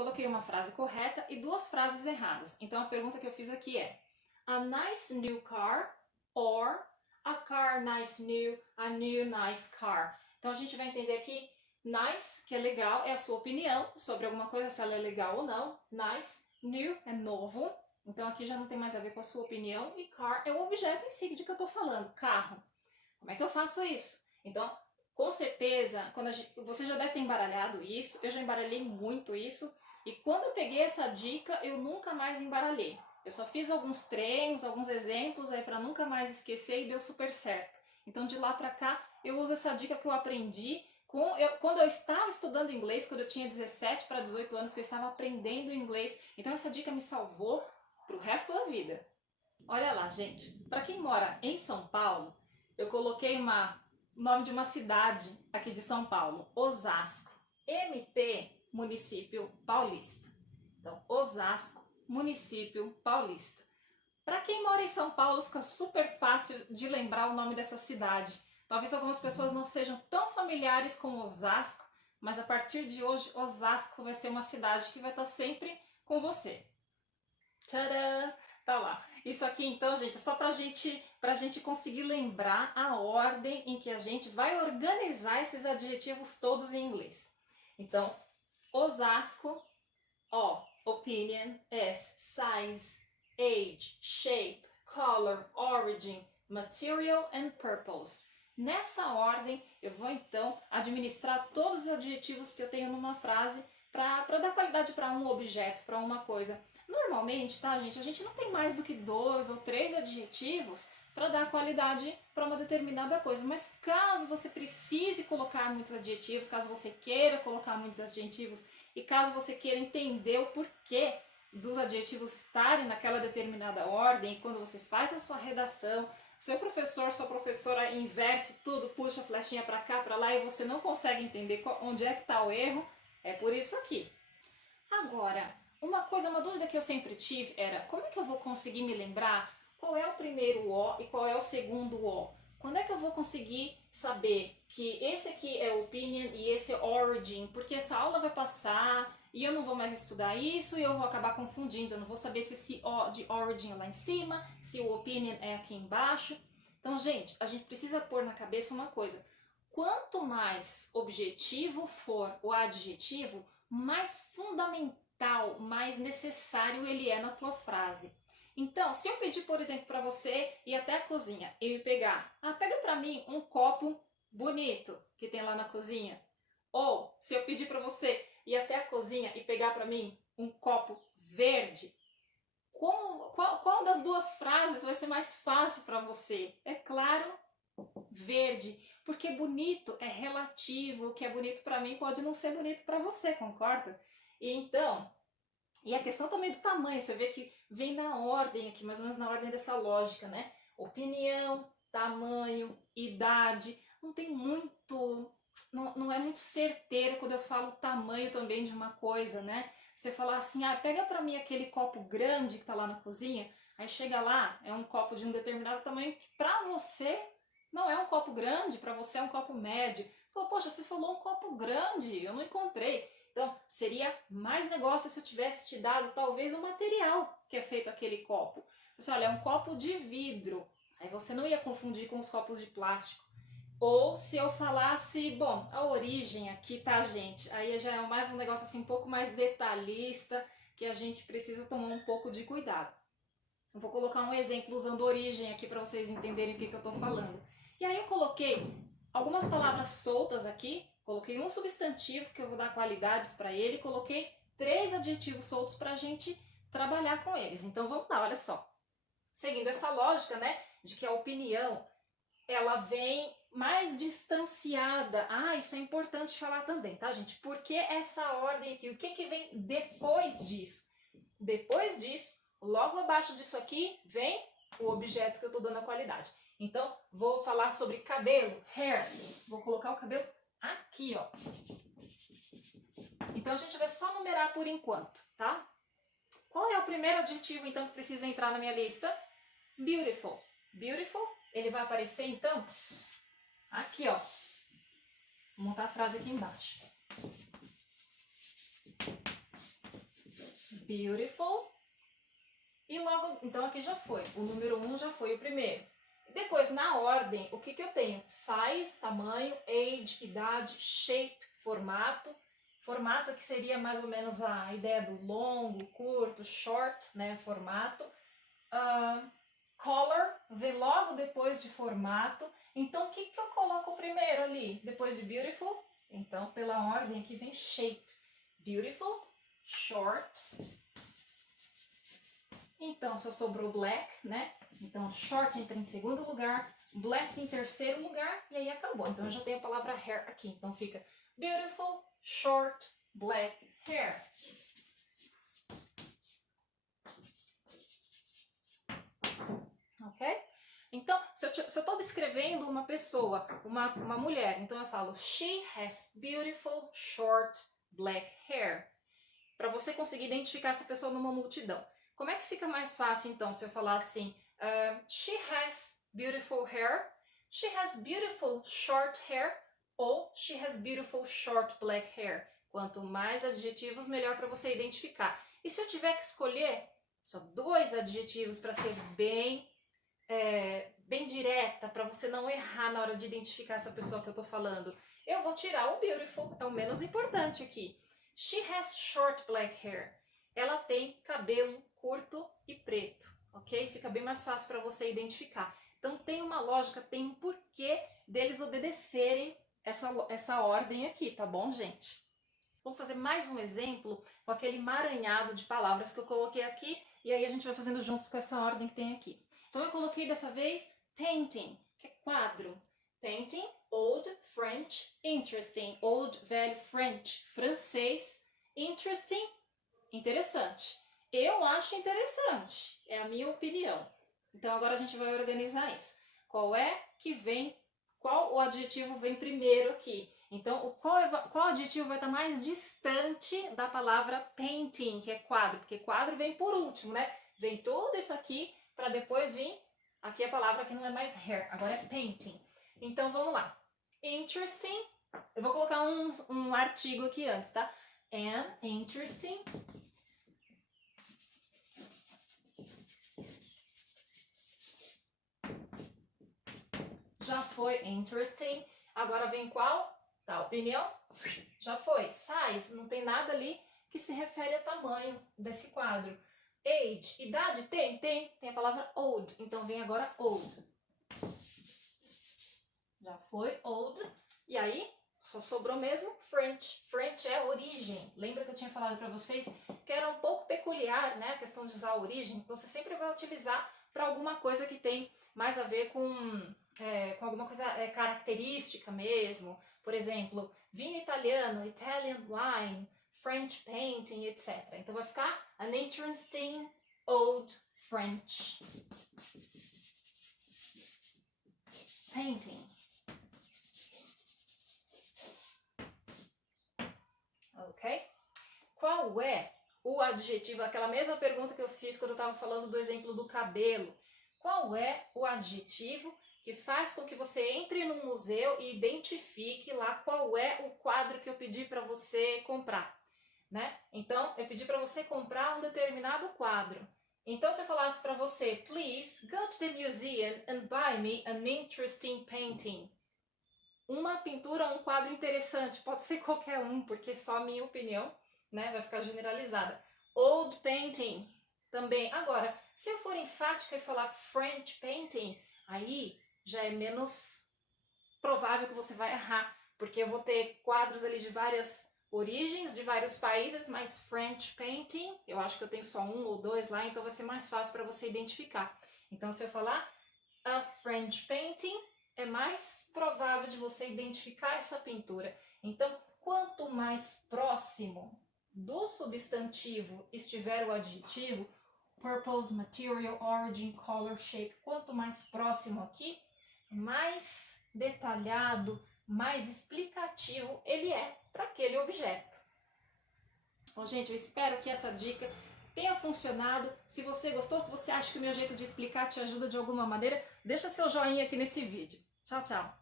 coloquei uma frase correta e duas frases erradas. Então a pergunta que eu fiz aqui é: a nice new car or a car nice new, a new nice car. Então a gente vai entender aqui nice, que é legal, é a sua opinião sobre alguma coisa, se ela é legal ou não. Nice, new é novo. Então aqui já não tem mais a ver com a sua opinião. E car é o objeto em si de que eu estou falando, carro. Como é que eu faço isso? Então, com certeza, você já deve ter embaralhado isso, eu já embaralhei muito isso, e quando eu peguei essa dica, eu nunca mais embaralhei. Eu só fiz alguns treinos, alguns exemplos aí para nunca mais esquecer e deu super certo. Então, de lá para cá, eu uso essa dica que eu aprendi quando eu estava estudando inglês, quando eu tinha 17 para 18 anos, que eu estava aprendendo inglês. Então, essa dica me salvou para o resto da vida. Olha lá, gente, para quem mora em São Paulo, eu coloquei o nome de uma cidade aqui de São Paulo, Osasco, MP, município paulista. Então, Osasco, município paulista. Para quem mora em São Paulo, fica super fácil de lembrar o nome dessa cidade. Talvez algumas pessoas não sejam tão familiares com Osasco, mas a partir de hoje, Osasco vai ser uma cidade que vai estar sempre com você. Tcharam! Tá lá. Isso aqui então, gente, é só pra gente conseguir lembrar a ordem em que a gente vai organizar esses adjetivos todos em inglês. Então, Osasco, O, opinion, S, size, age, shape, color, origin, material and purpose. Nessa ordem, eu vou então administrar todos os adjetivos que eu tenho numa frase para dar qualidade para um objeto, para uma coisa. Normalmente, tá, gente, a gente não tem mais do que 2 ou 3 adjetivos para dar qualidade para uma determinada coisa. Mas caso você precise colocar muitos adjetivos, caso você queira colocar muitos adjetivos e caso você queira entender o porquê dos adjetivos estarem naquela determinada ordem, quando você faz a sua redação, seu professor, sua professora inverte tudo, puxa a flechinha para cá, para lá e você não consegue entender onde é que está o erro, é por isso aqui. Agora, uma dúvida que eu sempre tive era como é que eu vou conseguir me lembrar qual é o primeiro O e qual é o segundo O? Quando é que eu vou conseguir saber que esse aqui é opinion e esse é origin? Porque essa aula vai passar e eu não vou mais estudar isso e eu vou acabar confundindo. Eu não vou saber se esse O de origin é lá em cima, se o opinion é aqui embaixo. Então, gente, a gente precisa pôr na cabeça uma coisa. Quanto mais objetivo for o adjetivo, mais fundamental, mais necessário ele é na tua frase. Então, se eu pedir, por exemplo, para você ir até a cozinha e me pegar, pega para mim um copo bonito que tem lá na cozinha. Ou, se eu pedir para você ir até a cozinha e pegar para mim um copo verde, qual das duas frases vai ser mais fácil para você? É claro, verde, porque bonito é relativo, o que é bonito para mim pode não ser bonito para você, concorda? E então, e a questão também do tamanho, você vê que vem na ordem aqui, mais ou menos na ordem dessa lógica, né? Opinião, tamanho, idade, não tem muito, não é muito certeiro quando eu falo tamanho também de uma coisa, né? Você falar assim, pega pra mim aquele copo grande que tá lá na cozinha, aí chega lá, é um copo de um determinado tamanho que pra você não é um copo grande, pra você é um copo médio. Você falou, poxa, você falou um copo grande, eu não encontrei. Então, seria mais negócio se eu tivesse te dado talvez o material que é feito aquele copo. Você olha, é um copo de vidro. Aí você não ia confundir com os copos de plástico. Ou se eu falasse, bom, a origem aqui, tá, gente? Aí já é mais um negócio assim um pouco mais detalhista, que a gente precisa tomar um pouco de cuidado. Eu vou colocar um exemplo usando origem aqui para vocês entenderem o que eu estou falando. E aí eu coloquei algumas palavras soltas aqui, coloquei um substantivo que eu vou dar qualidades para ele, coloquei 3 adjetivos soltos para a gente trabalhar com eles. Então vamos lá, olha só. Seguindo essa lógica, né, de que a opinião ela vem mais distanciada. Isso é importante falar também, tá, gente? Por que essa ordem aqui? O que vem depois disso? Depois disso, logo abaixo disso aqui, vem o objeto que eu estou dando a qualidade. Então, vou falar sobre cabelo, hair. Vou colocar o cabelo aqui, ó. Então, a gente vai só numerar por enquanto, tá? Qual é o primeiro adjetivo, então, que precisa entrar na minha lista? Beautiful. Beautiful, ele vai aparecer, então, aqui, ó. Vou montar a frase aqui embaixo. beautiful. E logo, então aqui já foi, o número 1 já foi o primeiro. Depois, na ordem, o que eu tenho? Size, tamanho, age, idade, shape, formato. Formato que seria mais ou menos a ideia do longo, curto, short, né, formato. Color, vem logo depois de formato. Então, o que eu coloco primeiro ali, depois de beautiful? Então, pela ordem aqui vem shape. Beautiful, short. Então, só sobrou black, né? Então, short entra em segundo lugar, black em terceiro lugar, e aí acabou. Então, eu já tenho a palavra hair aqui. Então, fica beautiful, short, black hair. Ok? Então, se eu estou descrevendo uma pessoa, uma mulher, então eu falo she has beautiful, short, black hair. Para você conseguir identificar essa pessoa numa multidão. Como é que fica mais fácil, então, se eu falar assim, she has beautiful hair, she has beautiful short hair, ou she has beautiful short black hair. Quanto mais adjetivos, melhor para você identificar. E se eu tiver que escolher só 2 adjetivos para ser bem direta, para você não errar na hora de identificar essa pessoa que eu estou falando, eu vou tirar o beautiful, é o menos importante aqui. She has short black hair. Ela tem cabelo curto e preto, ok? Fica bem mais fácil para você identificar. Então tem uma lógica, tem um porquê deles obedecerem essa ordem aqui, tá bom, gente? Vamos fazer mais um exemplo com aquele emaranhado de palavras que eu coloquei aqui e aí a gente vai fazendo juntos com essa ordem que tem aqui. Então eu coloquei dessa vez painting, que é quadro. Painting, old French, interesting. Old, velho, French, francês. Interesting, interessante. Eu acho interessante, é a minha opinião. Então agora a gente vai organizar isso. Qual o adjetivo vem primeiro aqui? Então, qual adjetivo vai estar mais distante da palavra painting, que é quadro? Porque quadro vem por último, né? Vem tudo isso aqui para depois vir aqui a palavra que não é mais hair, agora é painting. Então vamos lá. Interesting. Eu vou colocar um artigo aqui antes, tá? An interesting já foi interesting. Agora vem qual? Tá, opinião? Já foi. Size, não tem nada ali que se refere a tamanho desse quadro. Age, idade? Tem a palavra old. Então vem agora old. Já foi old. E aí, só sobrou mesmo French. French é origem. Lembra que eu tinha falado para vocês que era um pouco peculiar, né, a questão de usar a origem? Então você sempre vai utilizar para alguma coisa que tem mais a ver com alguma coisa característica mesmo. Por exemplo, vinho italiano, Italian wine, French painting, etc. Então vai ficar an interesting old French painting. Ok? Qual é o adjetivo? Aquela mesma pergunta que eu fiz quando eu estava falando do exemplo do cabelo. Qual é o adjetivo que faz com que você entre num museu e identifique lá qual é o quadro que eu pedi para você comprar, né? Então, eu pedi para você comprar um determinado quadro. Então, se eu falasse para você, please go to the museum and buy me an interesting painting. Uma pintura, um quadro interessante, pode ser qualquer um, porque só a minha opinião, né, vai ficar generalizada. Old painting, também. Agora, se eu for enfática e falar French painting, aí já é menos provável que você vai errar, porque eu vou ter quadros ali de várias origens, de vários países, mas French painting, eu acho que eu tenho só 1 ou 2 lá, então vai ser mais fácil para você identificar. Então, se eu falar a French painting, é mais provável de você identificar essa pintura. Então, quanto mais próximo do substantivo estiver o adjetivo, purpose, material, origin, color, shape, quanto mais próximo aqui, mais detalhado, mais explicativo ele é para aquele objeto. Bom, gente, eu espero que essa dica tenha funcionado. Se você gostou, se você acha que o meu jeito de explicar te ajuda de alguma maneira, deixa seu joinha aqui nesse vídeo. Tchau, tchau!